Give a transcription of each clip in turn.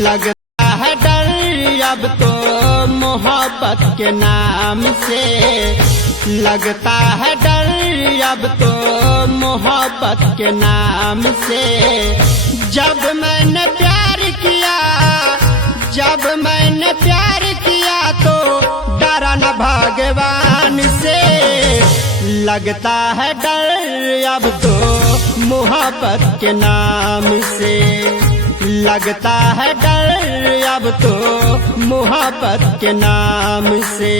लगता है डर अब तो मोहब्बत के नाम से, लगता है डर अब तो मोहब्बत के नाम से। जब मैंने प्यार किया, जब मैंने प्यार किया तो डरा न भगवान से। लगता है डर अब तो मोहब्बत के नाम से, लगता है डर अब तो मोहब्बत के नाम से।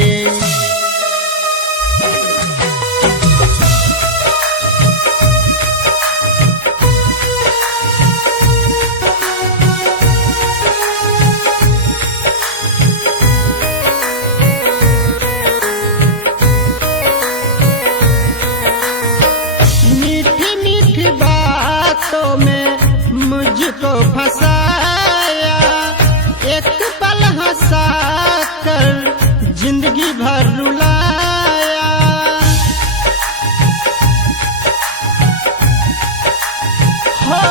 मीठी मीठी बातों में मुझको फंसाया, एक पल हंसा कर जिंदगी भर रुलाया। हो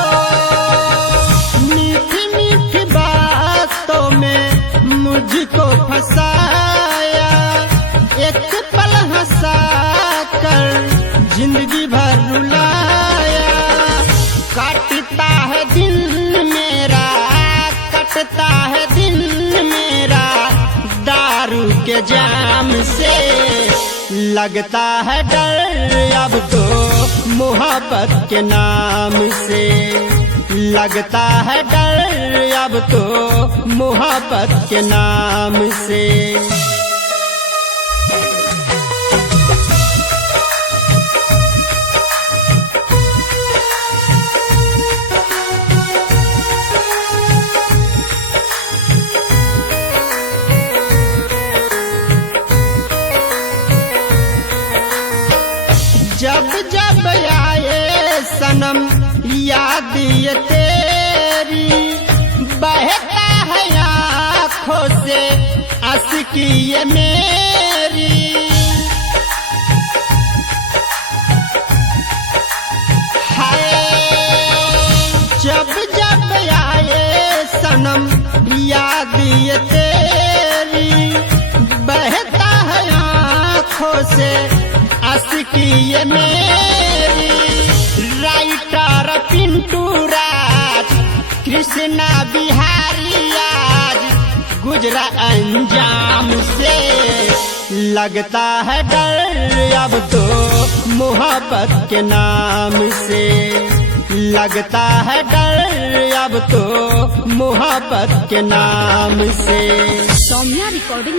मीठी मीठी बातों में मुझको फंसाया, एक पल हंसा कर जिंदगी भर रुलाया। काटता है दिन मेरा, कटता है दिन मेरा दारू के जाम से। लगता है डर अब तो मोहब्बत के नाम से, लगता है डर अब तो मोहब्बत के नाम से। जब जब आए सनम याद ये तेरी, बहता है आँखों से अश्क ये मेरी। हाय जब जब आए सनम याद ये तेरी, बहता है आँखों से अश्क ये मेरी। राइटर पिंटू राज कृष्णा बिहारी आज गुजरा अंजाम से। लगता है डर अब तो मोहब्बत के नाम से, लगता है डर अब तो मोहब्बत के नाम से। सौम्या रिकॉर्डिंग